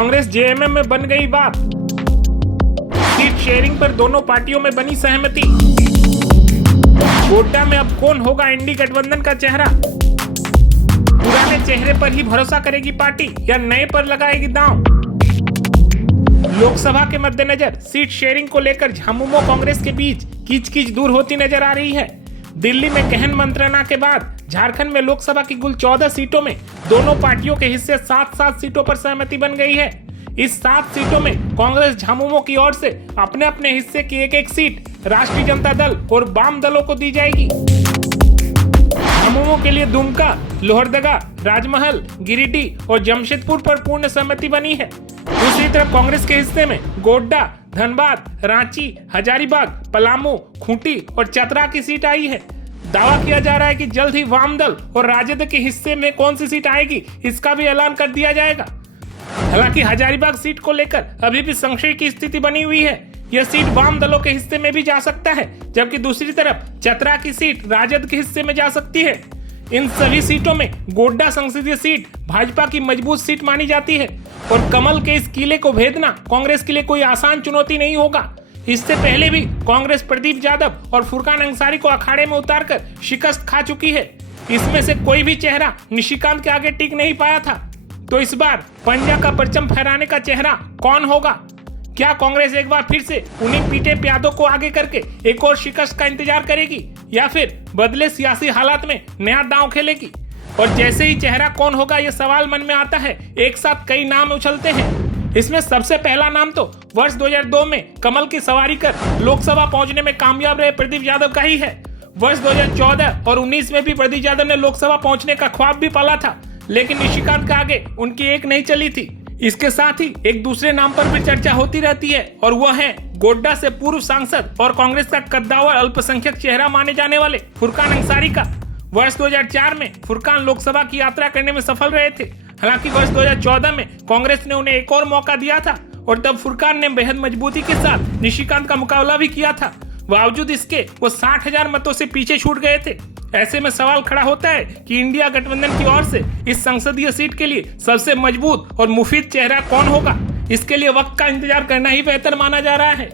Congress JMM में बन गई बात। सीट शेयरिंग पर दोनों पार्टियों में बनी सहमति। गोड्डा में अब कौन होगा इंडी गठबंधन का चेहरा? पुराने चेहरे पर ही भरोसा करेगी पार्टी या नए पर लगाएगी दांव? लोकसभा के मद्देनजर सीट शेयरिंग को लेकर झामुमो कांग्रेस के बीच कीच दूर होती नजर आ रही है। दिल्ली में गहन मंत्रणा के बाद झारखंड में लोकसभा की कुल 14 सीटों में दोनों पार्टियों के हिस्से 7 सीटों पर सहमति बन गई है। इस 7 सीटों में कांग्रेस झामुमो की ओर से अपने अपने हिस्से की एक सीट राष्ट्रीय जनता दल और वाम दलों को दी जाएगी। झामुमो के लिए दुमका, लोहरदगा, राजमहल, गिरिडीह और जमशेदपुर पर पूर्ण सहमति बनी है। दूसरी तरफ कांग्रेस के हिस्से में गोड्डा, धनबाद, रांची, हजारीबाग, पलामू, खूंटी और चतरा की सीट आई है। दावा किया जा रहा है कि जल्द ही वाम दल और राजद के हिस्से में कौन सी सीट आएगी इसका भी ऐलान कर दिया जाएगा। हालांकि हजारीबाग सीट को लेकर अभी भी संशय की स्थिति बनी हुई है। यह सीट वाम दलों के हिस्से में भी जा सकता है, जबकि दूसरी तरफ चतरा की सीट राजद के हिस्से में जा सकती है। इन सभी सीटों में गोड्डा संसदीय सीट भाजपा की मजबूत सीट मानी जाती है और कमल के इस किले को भेदना कांग्रेस के लिए कोई आसान चुनौती नहीं होगा। इससे पहले भी कांग्रेस प्रदीप यादव और फुरकान अंसारी को अखाड़े में उतारकर शिकस्त खा चुकी है। इसमें से कोई भी चेहरा निशिकांत के आगे टिक नहीं पाया था। तो इस बार पंजा का परचम फहराने का चेहरा कौन होगा? क्या कांग्रेस एक बार फिर से उन्हीं पीटे प्यादों को आगे करके एक और शिकस्त का इंतजार करेगी या फिर बदले सियासी हालात में नया दांव खेलेगी? और जैसे ही चेहरा कौन होगा ये सवाल मन में आता है, एक साथ कई नाम उछलते हैं। इसमें सबसे पहला नाम तो वर्ष 2002 में कमल की सवारी कर लोकसभा पहुंचने में कामयाब रहे प्रदीप यादव का ही है। वर्ष 2014 और 19 में भी प्रदीप यादव ने लोकसभा पहुंचने का ख्वाब भी पाला था, लेकिन निशिकांत के आगे उनकी एक नहीं चली थी। इसके साथ ही एक दूसरे नाम पर भी चर्चा होती रहती है और वह है गोड्डा से पूर्व सांसद और कांग्रेस का कद्दावर अल्पसंख्यक चेहरा माने जाने वाले फुरकान अंसारी का। वर्ष 2004 में फुरकान लोकसभा की यात्रा करने में सफल रहे थे। हालांकि वर्ष 2014 में कांग्रेस ने उन्हें एक और मौका दिया था और तब फुरकान ने बेहद मजबूती के साथ निशिकांत का मुकाबला भी किया था। बावजूद इसके वो 60,000 मतों से पीछे छूट गए थे। ऐसे में सवाल खड़ा होता है कि इंडिया गठबंधन की ओर से इस संसदीय सीट के लिए सबसे मजबूत और मुफीद चेहरा कौन होगा? इसके लिए वक्त का इंतजार करना ही बेहतर माना जा रहा है।